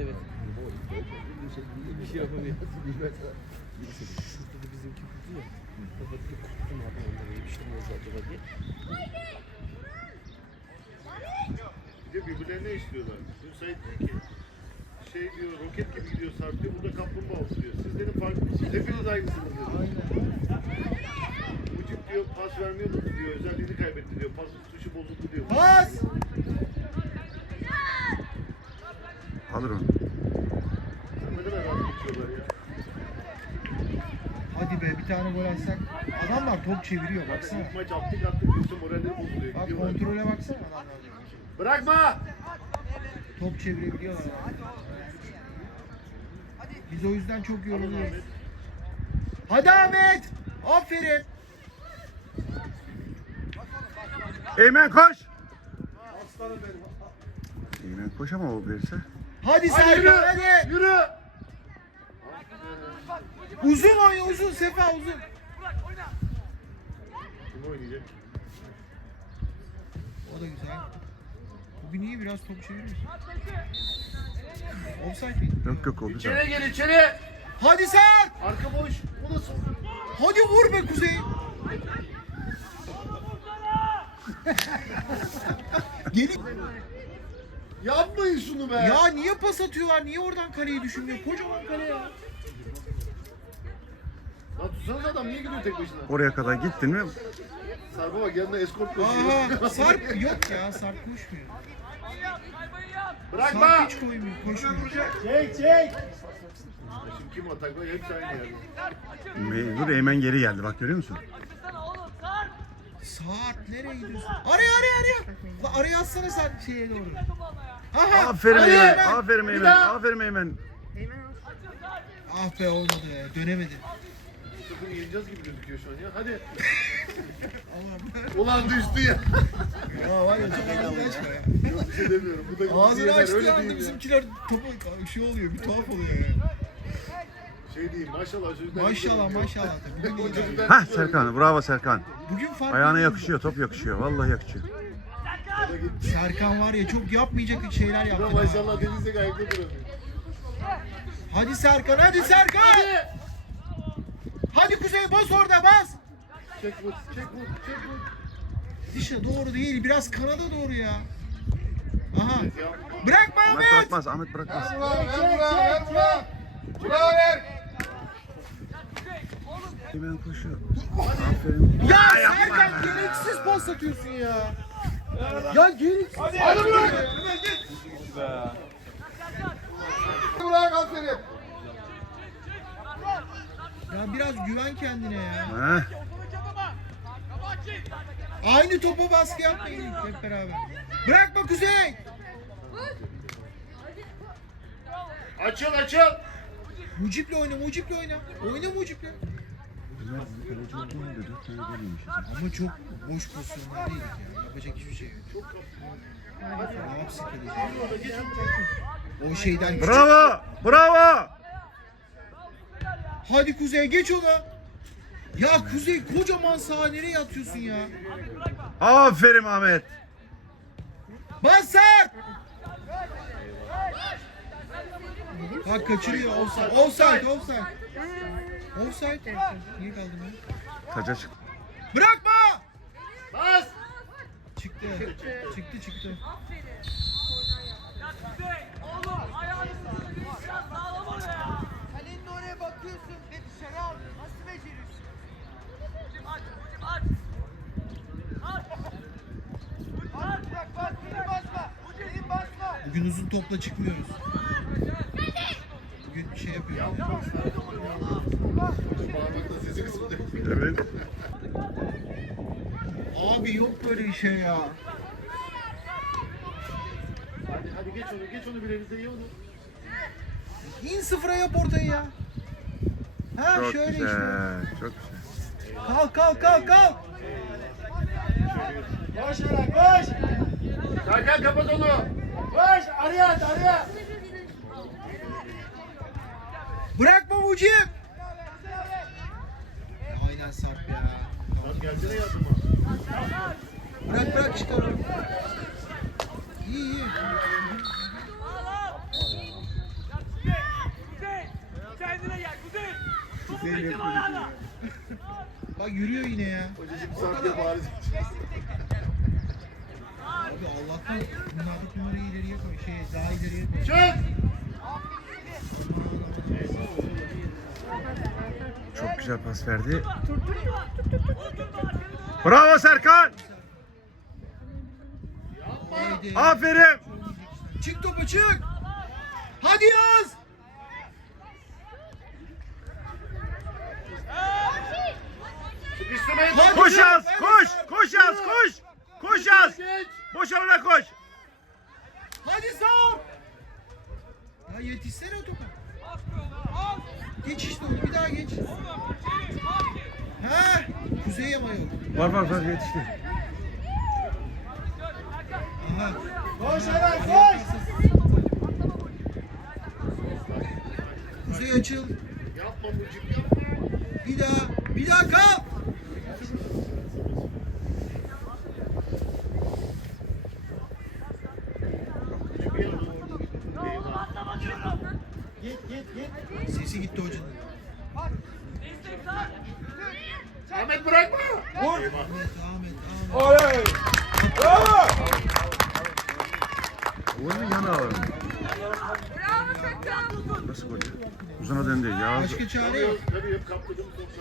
Evet. Bir şey yapamıyor. Şurada da bizimki kurdu ya. Baba dedi kurttum abi onları yetiştirmez acaba diye. Bir de birbirlerine işliyorlar. Dün Sait diyor ki şey diyor roket gibi gidiyor Sarp diyor. Burada kaplumbağa olsun diyor. Sizlerin farklı. Siz hepiniz aynısınız diyor. Ucuk diyor pas vermiyordu diyor. Özelliğini kaybetti diyor. Pas tuşu bozuldu diyor. Pas! Alır onu. Hadi be bir tane gol atsak. Adamlar top çeviriyor baksana. İlk maç attık attık diyorsun moralleri bozuluyor. Bak Gidiyorlar. kontrole baksana adamlar. Bırakma! Top çevirebiliyorlar. Biz o yüzden çok yoruluyoruz. Hadi Ahmet! Aferin. Eymen koş. Eymen koş ama o verirse. Hadi Hadi Serkan yürü! hadi. Yürü! Uzun oyna uzun Sefa uzun. Kim oynayacak? O da güzel. Bugün iyi biraz top çeviriyorsun. Offside mi? Yok yok o güzel. İçeri gel içeri! Hadi Sert! Arka boş. Bu nasıl? Hadi vur be Kuzey. Geri... Yapmayın şunu be! Ya niye pas atıyorlar? Niye oradan kaleyi düşünmüyor? Kocaman kale ya. Lan tutsanız adam niye gidiyor tek başına? Oraya kadar gittin mi? Sarpa bak yanında eskort koşuyor. Aa, Sarp yok ya. Sarp koşmuyor. Bırakma! Sarp hiç koymuyor. Koşmuyor. Çek çek! Şimdi kim atak var? Hepsi aynı yerde. Mecbur Eymen geri geldi bak görüyor musun? Sarp nereye gidiyorsun? Araya araya araya. La araya atsana sen şeye doğru. Aha. Aferin hadi Eymen. Eymen. Aferin Bir Eymen. daha. Aferin Eymen. Ah be olmadı ya. Dönemedi. Takım yeneceğiz gibi gözüküyor şu an ya. Hadi. Ulan düştü ya. Ya var ya çok ağzını açma ya. Yok bir şey demiyorum. Bu da Ağzını diğerler açtığı öyle anda değil ya. bizimkiler topu şey oluyor. Bir tuhaf oluyor ya. Şey diyeyim maşallah çocuklar. Maşallah maşallah. Bugün Hah Serkan bravo Serkan. Bugün fark Ayağına yakışıyor top yakışıyor. Vallahi yakışıyor. Serkan var ya çok yapmayacak şeyler yaptı. maşallah denizde gayet de duramıyor. Hadi Serkan hadi Serkan. Hadi. Hadi Kuzey bas orada bas. Çek vur, çek vur, çek vur. Dışa doğru değil biraz kanada doğru ya. Aha. Bırakma Ahmet Ahmet. bırakmaz. Ahmet bırakmaz. Eymen koşuyor. Aferin. Ya Serkan gereksiz pas atıyorsun ya. Ya gereksiz. Hadi bırak. Bırak aferin. Ya biraz güven kendine ya. Heh. Aynı topa baskı yapmayın hep beraber. Bırakma Kuzey. Açıl açıl. Mucip'le oyna, Mucip'le oyna. Oyna Mucip'le. Ama çok boş pozisyonlar değildik ya. Yapacak hiçbir şey yok. Yapsın kaleci? O şeyden küçük. Bravo! Bravo! Hadi Kuzey geç ona. Ya Kuzey kocaman sağa nereye atıyorsun ya? Aferin Ahmet. Bas sert. Bak kaçırıyor. Offside. Offside. Offside. Offside. Niye kaldı mı? Taca çık. Bırakma. Bas çıktı. Çıktı çıktı. çıktı. Aferin. Ya Kuzey oğlum ayağını sıkı biraz sağlam ya. Kalenin oraya bakıyorsun ve dışarı al. Nasıl becerirsin? Hocam aç hocam aç. Aç. Aç bırak bas beni basma. Beni basma. Bugün uzun topla çıkmıyoruz. Bugün şey yapıyoruz. Ya. Evet. Yok böyle işe ya. Hadi, hadi geç onu, geç onu bilemizde iyi onu. İn sıfıra yap ortayı ya. Ha Çok şöyle güzel. işte. Çok güzel. Kalk kalk kalk kalk. Koş Eren, koş! Serkan kapat onu! Koş! Araya at, araya! Bırakma Mucim. Aynen Sarp ya. Lan gelsene yardıma. Bırak bırak çıkar. onu. İyi iyi. Kendine gel Kuzey. Bak yürüyor yine ya. Abi Allah'tan bunlardaki numarayı ileriye koy. Şey daha ileriye koy. Çık! Çok güzel pas verdi. Bravo Serkan. Haydi. Aferin. Çık topa çık. Hadi Yaz. Hadi Koş Yaz. Koş. Koş Yaz. Koş. Koş Yaz. Boş alana koş. Hadi Sarp. Ya yetişsene o topa. Geç işte onu bir daha geç. Ha? Kuzey ama yok. Var var var yetişti. Aha. Koş Eren, koş! Kuzey açıl. Yapma Mucim, yapma! Bir daha. Bir daha kal. Bir yana doğru. Eyvah. Git, git, git. Sesi gitti hocanın. Ahmet bırakma! Vur! Ahmet, Ahmet, Ahmet. Oyunun yana alalım. Nasıl gol? ya? Uzuna döndü. Yaz. Başka çare yok. karıyor. Kapladım topu.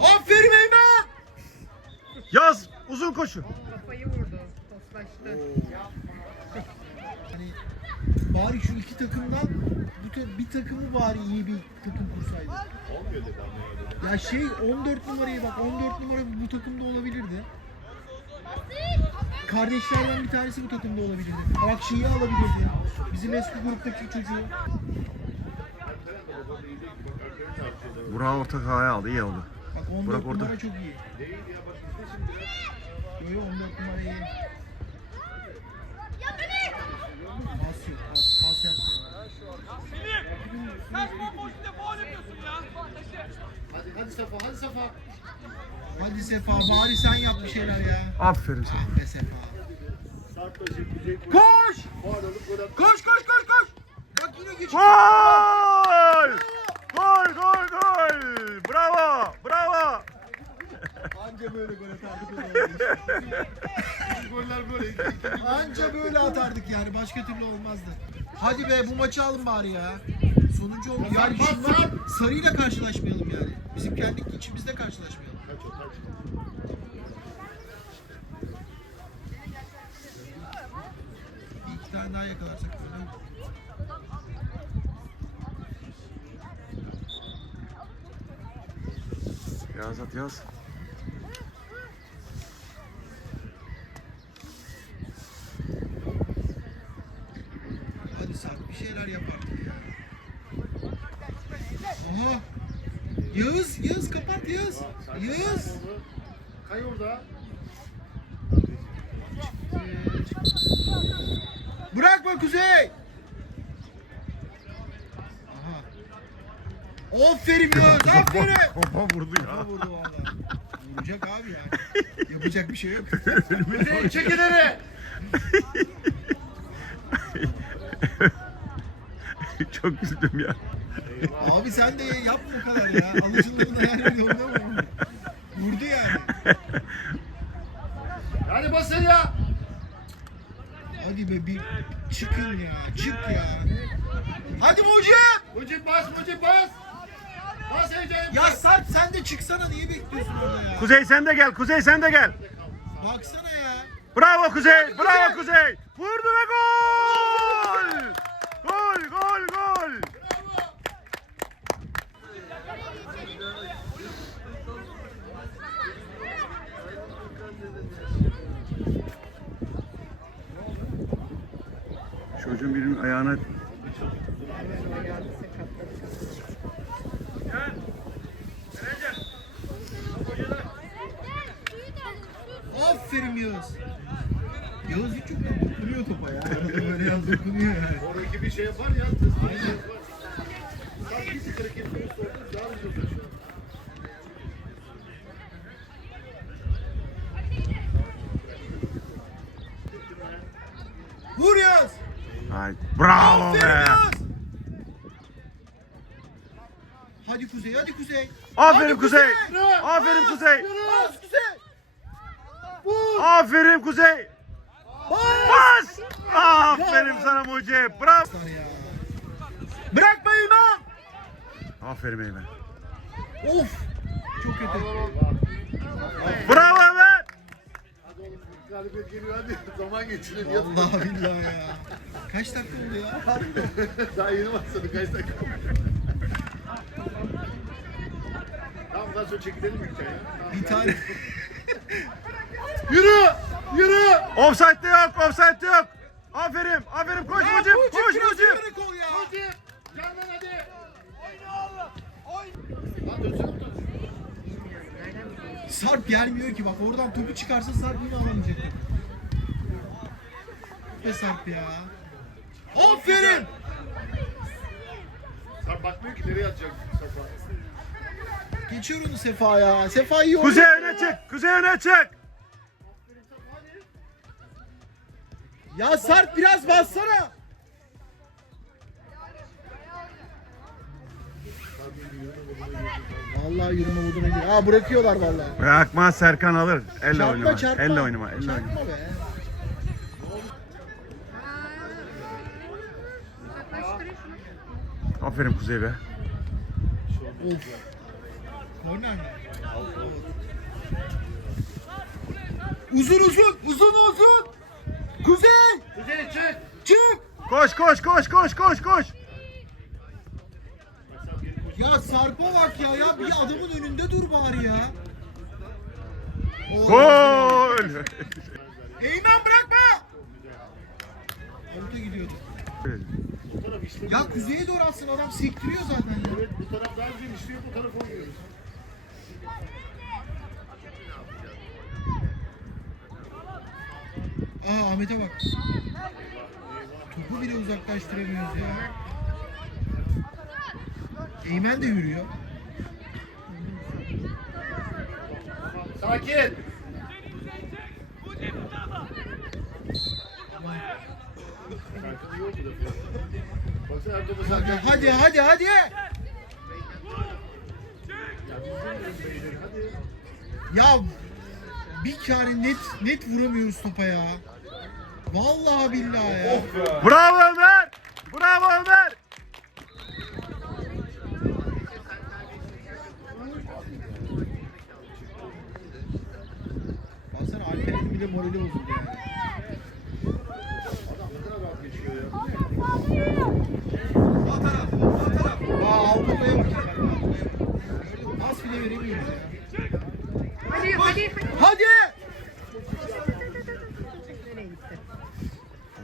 Aferin Eymen. Yaz. Uzun koşu. Kafayı vurdu. Toslaştı. Hani bari şu iki takımdan bu bir takımı bari iyi bir takım kursaydı. Olmuyor dedi. Ya şey 14 numarayı bak 14 numara bu takımda olabilirdi. Kardeşlerden bir tanesi bu takımda olabilirdi. Bak şeyi alabilirdi. Bizim eski gruptaki çocuğu. Burak'ı orta sahaya aldı. iyi oldu. Bak 14 Burak orada. numara çok iyi. Yo yo 14 numara iyi. Pas yok. Pas, pas yapmıyor. Sen bomboş bir de faul yapıyorsun ya. Taşı. Hadi, Safa, hadi Safa. Hadi Sefa bari sen yap bir şeyler ya. Aferin sana. Ah be Sefa. Koş! Koş koş koş koş! Bak yine geç. Gol! Gol gol gol! Bravo! Bravo! Anca böyle gol atardık. Goller böyle. Anca böyle atardık yani başka türlü olmazdı. Hadi be bu maçı alın bari ya. Sonuncu oldu. Yani şunlar sarıyla karşılaşmayalım yani. Bizim kendi içimizde karşılaşmayalım. Kaç o, kaç. Bir iki tane daha yakalarsak böyle. Yaz at yaz. Hadi Sarp bir şeyler yap artık ya. Aha. Yağız, Yağız kapat Yağız. Yağız. Onu. Kay orada. Bırakma Kuzey. Aha. Aferin Yağız, aferin. Kafa vurdu Kafa ya. vurdu valla. Vuracak abi yani. Yapacak bir şey yok. Kuzey çek ileri. Çok üzüldüm ya. Abi sen de yap bu kadar ya. Alışıldığında yani yolda mı? Vurdu yani. Hadi basın ya. Hadi be bir çıkın ya. Çık ya. Hadi Mucim. Mucit bas, Mucit bas. Bas heyecan. Ya Sarp sen de çıksana niye bekliyorsun orada ya? Kuzey sen de gel. Kuzey sen de gel. Baksana ya. Bravo Kuzey! Bravo Kuzey! Vurdu ve gol! Gol, gol, gol! Çocuğun birinin ayağına Aferin Yağız. Yağız hiç yok lan dokunuyor topa ya. Arada böyle yaz dokunuyor yani. Oradaki bir şey yapar ya. bir yapar. Sanki bir üstü oldu. Daha güzel oluyor şu an. Vur Yağız. Ay, bravo be! Hadi Kuzey, hadi Kuzey. Aferin Kuzey! Aferin Kuzey! Bas Kuzey. Vur. Aferin Kuzey! Bas. Aferin sana Mucib! Bravo! Bırakma İmam. Aferin Eymen. Of. Çok kötü. Bravo Ömer! Galibiyet geliyor hadi. Zaman geçirin. Yat. Allah billahi ya. Kaç dakika oldu ya? Daha yeni başladı kaç dakika. Tamam daha sonra çekilelim bir. Tamam, Bir tane. Yürü! Yürü! Offside'de yok, offside'de yok. Aferin, aferin koş Mucib, koş biraz Mucib. yukarı kol ya. Hadi! Canlan hadi! Lan dönsene bu tarafa. Sarp gelmiyor ki bak oradan topu çıkarsa Sarp yine alamayacak. Be Sarp ya. Aferin. Sen bakmıyor ki nereye atacak Safa. Geçiyor onu Sefa ya. Sefa iyi oynuyor. Kuzey öne çık, kuzey öne çık. Ya Sarp biraz bassana. Vallahi yürüme moduna gir. Aa bırakıyorlar vallahi. Bırakma Serkan alır. Elle Çarpma oynama, çarpma. elle oynama, elle oynama. Çarpma be. Uzaklaştırın şunu. Aferin Kuzey be. Of. Uzun uzun, uzun uzun. Kuzey, Kuzey çık! çık. Koş, koş, koş, koş, koş, koş. Ya Sarp'a bak ya, ya bir adamın önünde dur bari ya. Gol! Eymen bırakma. Orta gidiyordu. Ya kuzeye doğru atsın adam sektiriyor zaten ya. Evet bu taraf daha güzel işliyor bu taraf oynuyoruz. Aa Ahmet'e bak. Topu bile uzaklaştıramıyoruz ya. Eymen de yürüyor. Sakin! Hadi hadi hadi. Ya bir kere net net vuramıyoruz topa ya. Vallahi billahi ya. Bravo Ömer! Bravo Ömer! Baksana Alper'in bile morali bozuldu yani. Aa Avrupa'ya bak. Pas bile veremiyoruz ya. Hadi hadi hadi.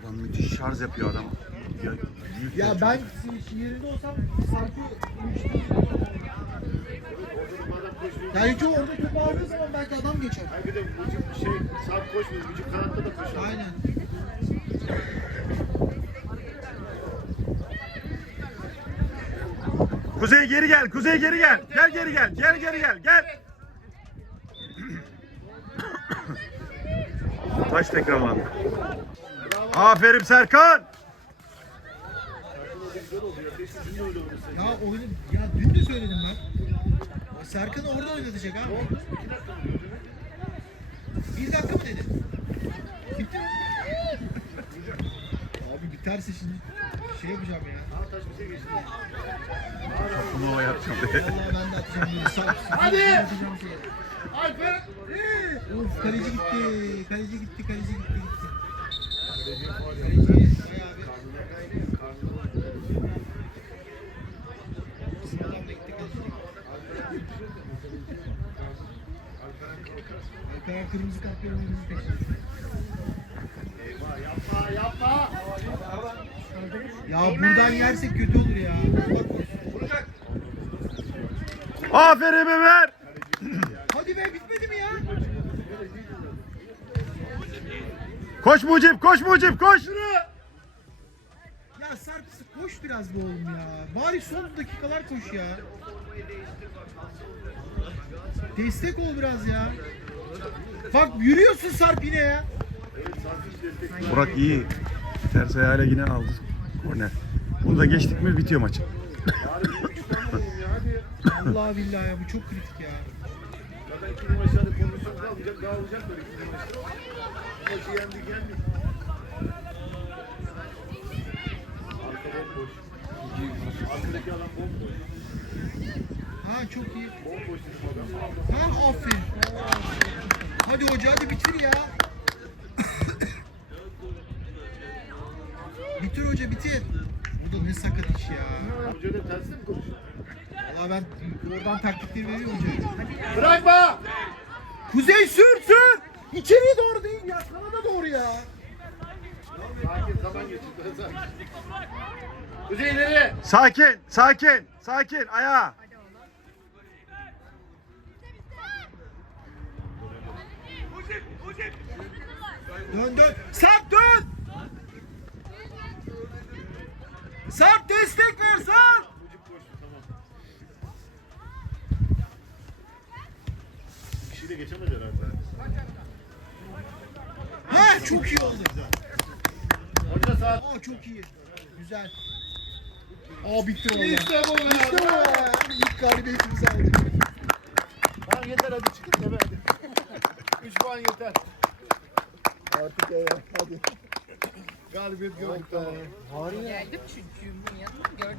Adam müthiş şarj yapıyor adam. Ya, Ya ben sizin yerinde olsam koşuyor. Yani ki orada topu aldığı zaman belki adam geçer. Ay bir de vücut şey sağ koşmuyor. Vücut kanatta da koşuyor. Aynen. Kuzey geri gel, Kuzey geri gel. Gel geri gel, gel geri gel, gel. Taş tekrarlandı. Aferin Serkan. Ya oyunu ya dün de söyledim ben. Serkan'ı orada oynatacak abi. Bir dakika mı dedi? Bitti mi? Abi biterse şimdi şey yapacağım ya. Aa taş bize geçti. Bunu o yapacağım. Vallahi ben de atacağım. Böyle sağ- Hadi! Alper! Of kaleci gitti. Kaleci gitti. Kaleci gitti. gitti. Kaleci bayağı bir sınavda gitti kaleci. Alperen Yapma yapma. Ya buradan yersek kötü olur ya. Aferin Ömer. Hadi be bitmedi mi ya? Koş Mucip, koş Mucip, koş. Ya Sarp koş biraz be oğlum ya. Bari son dakikalar koş ya. Destek ol biraz ya. Bak yürüyorsun Sarp yine ya. Burak iyi. Ters ayağıyla yine aldı. Korner. Bunu da geçtik mi bitiyor maç. Allah billahi ya bu çok kritik ya. Zaten iki maçlarda kondisyon kalmayacak. Dağılacaklar iki maçta. Maçı yendik yendik. Arka bomboş. Arkadaki adam bomboş. Ha çok iyi. Bomboş dedim adam. Ha aferin. Hadi hoca hadi bitir ya. bitir hoca bitir. Bu da ne sakat iş ya. Hoca da tersine mi konuşuyor? Valla ben oradan taktikleri veriyorum hocaya. Bırakma! Kuzey sür sür. İçeriye doğru değil ya. Kanada doğru ya. Sakin zaman geçin. Sakin. Kuzey ileri! Sakin, sakin, sakin. Ayağa. Dön dön. Sarp dön. Sarp destek ver. Bir şey de geçemedi herhalde. Ha çok iyi oldu. Hoca sağ. Aa çok iyi. Güzel. Aa bitti valla. İşte bu be. İşte bu be. İlk galibiyetimizi aldık. Tamam yeter hadi çıkın eve hadi. 3 puan yeter. Artık eve hadi. Galibiyet gördük. Geldim çünkü bunun yanına gördüm.